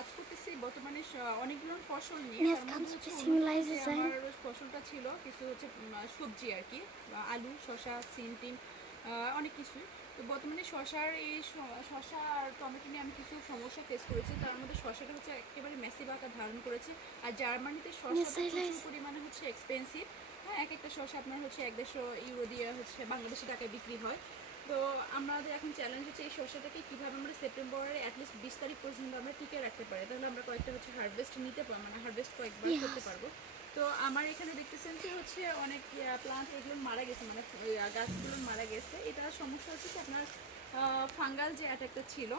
কাজ করতেছি বর্তমানে অনেকগুলো ফসল নিয়ে। Und তার jetzt মধ্যে kannst du ein হচ্ছে bisschen অন্যতম leise যে sein. আমার ফসলটা ছিল কিছু হচ্ছে সবজি আর কি, আলু, শসা, সিম টিম, অনেক কিছুই। তো বর্তমানে শসার এই শসা আর টমেটো নিয়ে আমি কিছু সমস্যা ফেস করেছি। তার মধ্যে শসাটা হচ্ছে একেবারে ম্যাসিভ আকার ধারণ করেছে। আর জার্মানিতে Jetzt শসাটা sei প্রচুর leise. পরিমাণে হচ্ছে এক্সপেন্সিভ। হ্যাঁ, এক একটা শসা আপনার হচ্ছে 150 ইউরো দিয়ে হচ্ছে বাংলাদেশি টাকায় বিক্রি হয়। তো আমাদের এখন চ্যালেঞ্জ হচ্ছে এই শসাটাকে কীভাবে আমরা সেপ্টেম্বরের অ্যাটলিস্ট 20 তারিখ পর্যন্ত আমরা টিকে রাখতে পারি, তাহলে আমরা কয়েকটা হচ্ছে হারভেস্ট নিতে পারবো, মানে হারভেস্ট কয়েকবার Ja. করতে পারবো। তো আমার এখানে দেখতেছেন যে হচ্ছে অনেক প্লান্ট এগুলো মারা গেছে, মানে গাছগুলো মারা গেছে। এটা সমস্যা হচ্ছে কি আপনার ফাঙ্গাল যে অ্যাটাকটা ছিল।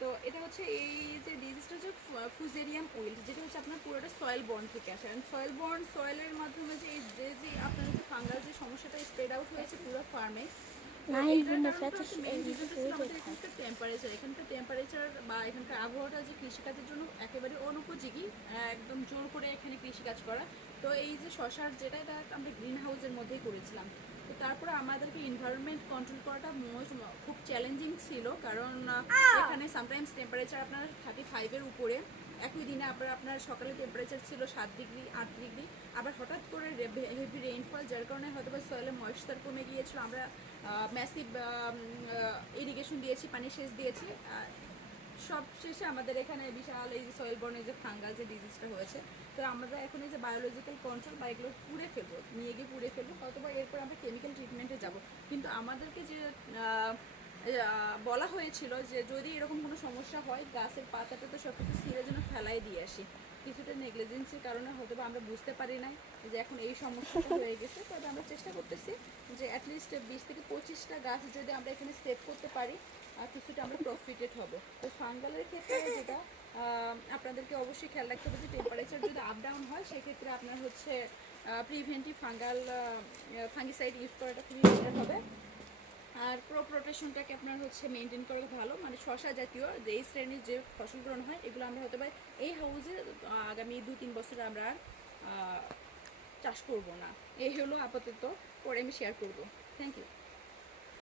তো এটা হচ্ছে এই যে ডিজিজটা হচ্ছে ফুজেরিয়াম উইল্ট, যেটা হচ্ছে আপনার পুরোটা সয়েল বর্ন থেকে আসে। সয়েল বর্ন সয়েলের মাধ্যমে যে এই যে আপনার যে ফাঙ্গাল যে সমস্যাটা স্প্রেড আউট হয়েছে পুরো ফার্মে। তো Nein, এইটার wenn du কারণটা fertig হচ্ছে মেইন রিজনটা ছিল geredet আমাদের hast. এখানকার টেম্পারেচার। এখানকার টেম্পারেচার বা এখানকার আবহাওয়াটা যে কৃষিকাজের জন্য একেবারে অনুপযোগী, একদম জোর করে এখানে কৃষিকাজ করা। তো এই যে শশার যেটা, এটা আমরা গ্রিন হাউসের মধ্যেই করেছিলাম। তো তারপরে আমাদেরকে এনভায়রনমেন্ট কন্ট্রোল করাটা খুব চ্যালেঞ্জিং ছিল, কারণ এখানে সামটাইমস টেম্পারেচার আপনার 35-এর উপরে। একই দিনে আবার আপনার সকালে টেম্পারেচার ছিল 7 ডিগ্রি 8 ডিগ্রি, আবার হঠাৎ করে হেভি রেইনফল, যার কারণে হয়তো বা সয়েলে ময়েশ্চার কমে গিয়েছিল। আমরা ম্যাসিভ ইরিগেশন দিয়েছি, পানি সেচ দিয়েছি। সব শেষে আমাদের এখানে বিশাল এই যে সয়েল বর্নে যে ফাঙ্গাল যে ডিজিজটা হয়েছে। তো আমরা এখন এই যে বায়োলজিক্যাল কন্ট্রোল বা এগুলো পুড়ে ফেলবো, নিয়ে গিয়ে পুড়ে ফেলবো, অথবা এরপর আমরা কেমিক্যাল ট্রিটমেন্টে যাব। কিন্তু আমাদেরকে যে বলা হয়েছিল যে যদি এরকম কোনো সমস্যা হয় গাছের পাতাটা তো সব কিছু ছিঁড়ে যেন ফেলাই দিয়ে আসি। কিছুটা নেগলিজেন্সির কারণে হয়তো বা আমরা বুঝতে পারি নাই যে এখন এই সমস্যাটা হয়ে গেছে। তবে আমরা চেষ্টা করতেছি যে অ্যাটলিস্ট 20 থেকে 25টা গাছ যদি আমরা এখানে সেভ করতে পারি, কিছুটা আমরা প্রফিটেড হব। তো ফাঙ্গালের ক্ষেত্রে যেটা আপনাদেরকে অবশ্যই খেয়াল রাখতে হবে যে টেম্পারেচার যদি আপ ডাউন হয়, সেক্ষেত্রে আপনার হচ্ছে প্রিভেন্টিভ ফাঙ্গিসাইড ইউজ করাটা খুবই বেটার হবে। আর ক্রপ রোটেশনটাকে আপনার হচ্ছে মেনটেন করা ভালো, মানে শশা জাতীয় যে এই শ্রেণীর যে ফসল গ্রহণ হয় এগুলো আমরা হয়তো বা এই হাউসে আগামী 2-3 বছর আমরা চাষ করব না। এই হলো আপাতত, পরে আমি শেয়ার করব। Thank you.